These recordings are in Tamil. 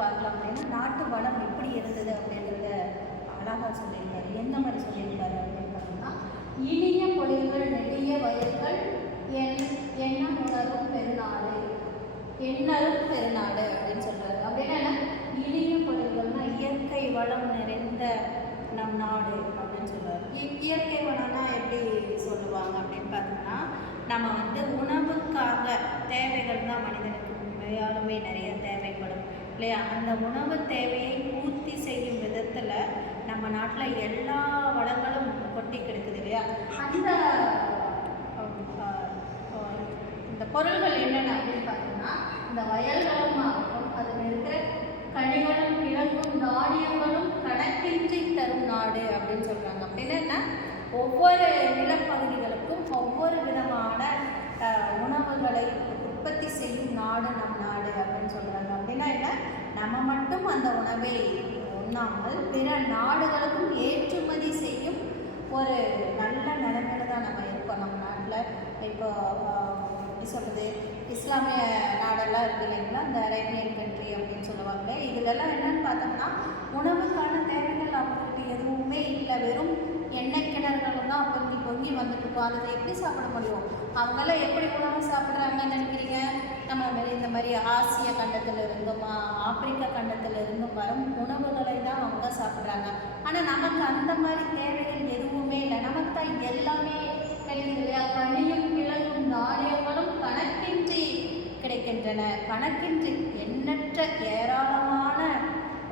பார்க்கலாம் அப்படின்னா நாட்டு வளம் எப்படி இருந்தது அப்படின்றத அழகாக சொல்லியிருக்காரு. எந்த மாதிரி சொல்லியிருக்காரு அப்படின்னு பார்த்தோம்னா, இனிய பொழில்கள் நெடிய வயல்கள் எண்ணம் உணரும் பெருநாடு, எண்ணரும் பெருநாடு அப்படின்னு சொல்றாரு. அப்படின்னா என்ன, இனிய பொழில்கள்னா இயற்கை வளம் நிறைந்த நம் நாடு அப்படின்னு சொல்லுவார். இயற்கை வளம்னா எப்படி சொல்லுவாங்க அப்படின்னு பார்த்தோம்னா, நம்ம உணவுக்காக தேவைகள் தான் மனிதனுக்கு உண்மையாலுமே நிறைய தேவைப்படும் இல்லையா? அந்த உணவு தேவையை பூர்த்தி செய்யும் விதத்தில் நம்ம நாட்டில் எல்லா வளங்களும் கொட்டி கிடக்குது இல்லையா? அந்த இந்த பொருள்கள் என்னென்ன அப்படின்னு பார்த்தோம்னா, இந்த வயல்களும் ஆகட்டும், அதில் இருக்கிற கனிகளும் கிழங்கும் தானியங்களும் கணக்கின்றி தரும் நாடு அப்படின்னு சொல்கிறாங்க. அப்படின்னா ஒவ்வொரு நிலப்பகுதிகளுக்கும் ஒவ்வொரு விதமான உணவுகளை உற்பத்தி செய்யும் நாடு நம் நாடு அப்படின்னு சொல்கிறாங்க. அப்படின்னா என்ன, நம்ம மட்டும் அந்த உணவை உண்ணாமல் பிற நாடுகளுக்கும் ஏற்றுமதி செய்யும் ஒரு நல்ல நிலைமையில தான் நம்ம இருக்கோம். நம்ம நாட்டில் இப்போ எப்படி சொல்கிறது, இஸ்லாமிய நாடெல்லாம் இருக்குது இல்லைங்களா, இந்த அரேபியன் கண்ட்ரி அப்படின்னு சொல்லுவாங்க. இதுலெல்லாம் என்னன்னு பார்த்தோம்னா, உணவுக்கான தேவைகள் அவங்களுக்கு எதுவுமே இல்லை, வெறும் எண்ணெய் கிணறுகள் தான் பொங்கி பொங்கி வந்துட்டு இருக்கோம். அதை எப்படி சாப்பிட முடியும்? அவங்களாம் எப்படி உணவு சாப்பிட்றாங்கன்னு நினைக்கிறீங்க? நம்ம இந்த மாதிரி ஆசிய கண்டத்தில் இருந்தும் ஆப்பிரிக்கா கண்டத்தில் இருந்தும் வரும் உணவுகளை தான் அவங்க சாப்பிட்றாங்க. ஆனால் நமக்கு அந்த மாதிரி தேவைகள் எதுவுமே இல்லை. நமக்கு தான் எல்லாமே கிடைக்குது இல்லையா? கனியும் கிழங்கும் தானியங்களும் கணக்கின்றி கிடைக்கின்றன. கணக்கின்றி எண்ணற்ற ஏராளமான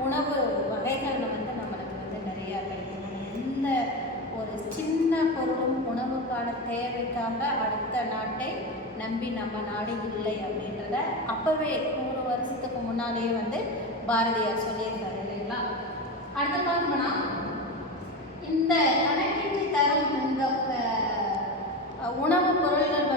உணவு வகைகள் நம்மளுக்கு நிறையா கிடைக்கின்றன. எந்த ஒரு சின்ன பொருளும் உணவுக்கான தேவைக்காக அடுத்த நாட்டை நம்பி நம்ம நாடு இல்லை அப்படின்றத அப்போவே 100 வருஷத்துக்கு முன்னாலேயே பாரதியார் சொல்லியிருக்காரு இல்லைங்களா? அடுத்த பார்த்தோம்னா, இந்த கணக்கின்றி தரும் இந்த உணவுப் பொருள்கள்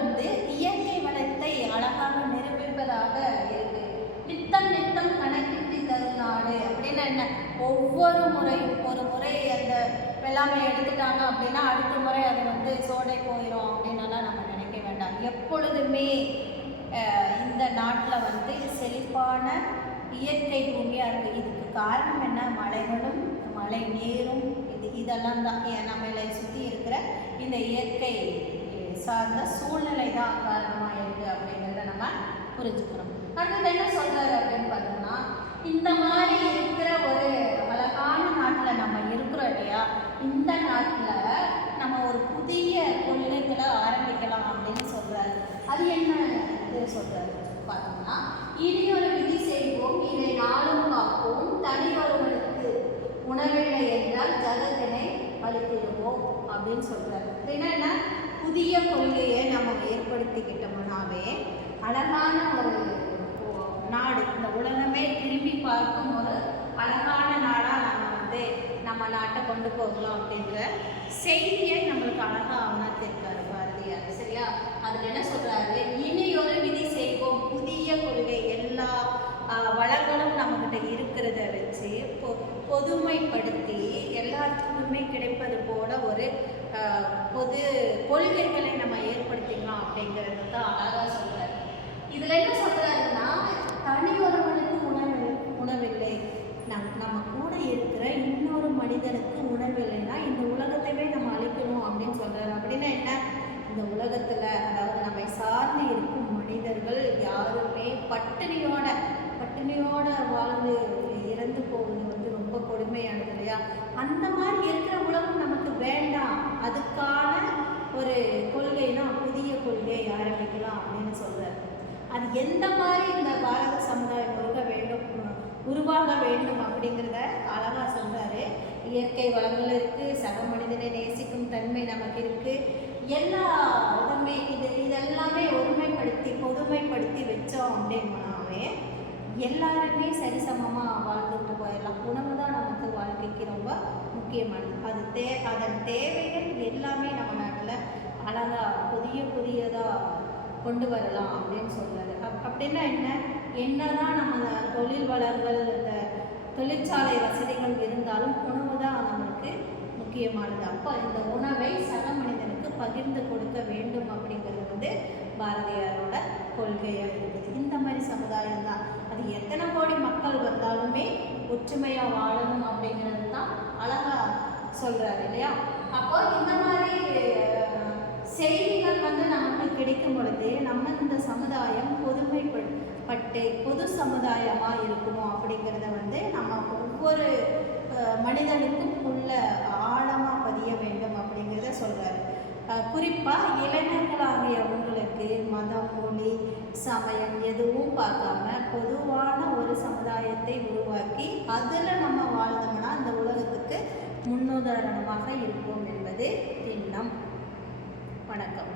இயற்கை வளத்தை அழகாக நிரூபிப்பதாக இருக்கு. நித்தம் நித்தம் கணக்கின்றி தரும் நாடு அப்படின்னா என்ன, ஒவ்வொரு முறையும் ஒரு முறை அந்த வெள்ளாமை எடுத்துட்டாங்க அப்படின்னா அடுத்த முறை அது சோடை போயிடும் அப்படின்னாலாம் நம்ம நினைக்க வேண்டாம். எப்பொழுதுமே இந்த நாட்டில் செழிப்பான இயற்கை பூமியாக இருக்குது. இதுக்கு காரணம் என்ன, மலைகளும் மழை நீரும் இதெல்லாம் தான் நம்மளை சுற்றி இருக்கிற இந்த இயற்கை சார்ந்த சூழ்நிலை தான் காரணமாக இருக்குது அப்படிங்கிறத நம்ம புரிஞ்சுக்கணும். அடுத்தது என்ன சொல்கிறாரு அப்படின்னு பார்த்தோம்னா, இந்த மாதிரி இருக்கிற ஒரு அழகான நாட்டில் நம்ம இருக்கிறோம் இல்லையா, இந்த நாட்டில் நம்ம ஒரு புதிய கொள்கைகளை ஆரம்பிக்கலாம் அப்படின்னு சொல்கிறாரு. அது என்ன சொல்கிறாரு பார்த்தோம்னா, இனியொரு விதி செய்வோம், இதை நாளும் காப்போம், தனியொருவனுக்கு உணவில்லை என்றால் ஜகத்தினை அழித்திடுவோம் அப்படின்னு சொல்கிறாரு. என்ன, புதிய கொள்கையை நம்ம ஏற்படுத்திக்கிட்டோம்னாவே அழகான ஒரு நாடு, இந்த உலகமே திரும்பி பார்க்கும் ஒரு அழகான நாடாக நம்ம நாட்டை கொண்டு போகலாம் அப்படிங்கிற செய்தியை நம்மளுக்கு அழகாக உணர்த்திருக்காரு பாரதியார். சரியா? அதில் என்ன சொல்கிறாரு, இனியொரு விதி செய்வோம், புதிய கொள்கை, எல்லா வளங்களும் நம்மக்கிட்ட இருக்கிறத வச்சு பொதுமைப்படுத்தி எல்லாத்துக்குமே கிடைப்பது போல ஒரு பொது கொள்கைகளை நம்ம ஏற்படுத்திக்கலாம் அப்படிங்கிறது தான் அழகாக சொல்கிறார். இதில் என்ன சொல்கிறாருன்னா, தனி ஒருவனுக்கு உணவில்லை, நம்ம கூட இருக்கிற இன்னொரு மனிதனுக்கு உணவில்லைன்னா இந்த உலகத்தையே நம்ம அழிக்கணும் அப்படின்னு சொல்கிறாரு. அப்படின்னா என்ன, இந்த உலகத்தில் அதாவது நம்மை சார்ந்து இருக்கும் மனிதர்கள் யாருமே பட்டினியோட வாழ்ந்து இறந்து போவது ரொம்ப கொடுமையானது இல்லையா? அந்த மாதிரி இருக்கிற உலகம் நமக்கு வேண்டாம், அதுக்கான ஒரு கொள்கைனா புதிய கொள்கை ஆரம்பிக்கலாம் அப்படின்னு சொல்கிறார். அது எந்த மாதிரி இந்த பாரத சமுதாயம் உருவாக வேண்டும் அப்படிங்கிறத அழகாக சொல்கிறாரு. இயற்கை வளங்கள் இருக்குது, சக மனிதனை நேசிக்கும் தன்மை நமக்கு இருக்குது, எல்லா இதுமே இதெல்லாமே ஒருமைப்படுத்தி பொதுமைப்படுத்தி வச்சோம் அப்படின்னாவே எல்லாருமே சரிசமமாக வாழ்ந்துட்டு போயிடலாம். உணவு தான் நமக்கு வாழ்க்கைக்கு ரொம்ப முக்கியமானது. அதன் தேவைகள் எல்லாமே நம்ம நாட்டில் அழகாக புதியதாக கொண்டு வரலாம் அப்படின்னு சொல்கிறாரு. அப்படின்னா என்னதான் நம்ம தொழில் வளங்கள் இந்த தொழிற்சாலை வசதிகள் இருந்தாலும் உணவு தான் நம்மளுக்கு முக்கியமானது. அப்போ இந்த உணவை சக மனிதனுக்கு பகிர்ந்து கொடுக்க வேண்டும் அப்படிங்கிறது பாரதியாரோட கொள்கையாக இருக்குது. இந்த மாதிரி சமுதாயம் தான், அது எத்தனை கோடி மக்கள் வந்தாலும் ஒற்றுமையாக வாழணும் அப்படிங்கிறது தான் அழகாக சொல்கிறாரு இல்லையா. அப்போ இந்த மாதிரி செய்திகள் வந்து நமக்கு கிடைக்கும் பொழுது நம்ம இந்த சமுதாயம் பொதுமைப்பட்டு பொது சமுதாயமாக இருக்கணும் அப்படிங்கிறத வந்து நம்ம ஒவ்வொரு மனிதனுக்கும் உள்ள ஆழமாக பதிய வேண்டும் அப்படிங்கிறத சொல்கிறாரு. குறிப்பாக இளைஞர்களாகிய உங்களுக்கு மதம், மொழி, சமயம் எதுவும் பார்க்காம பொதுவான ஒரு சமுதாயத்தை உருவாக்கி அதில் நம்ம வாழ்ந்தோம்னா அந்த உலகத்துக்கு முன்னுதாரணமாக இருப்போம் என்பது திண்ணம். வணக்கம்.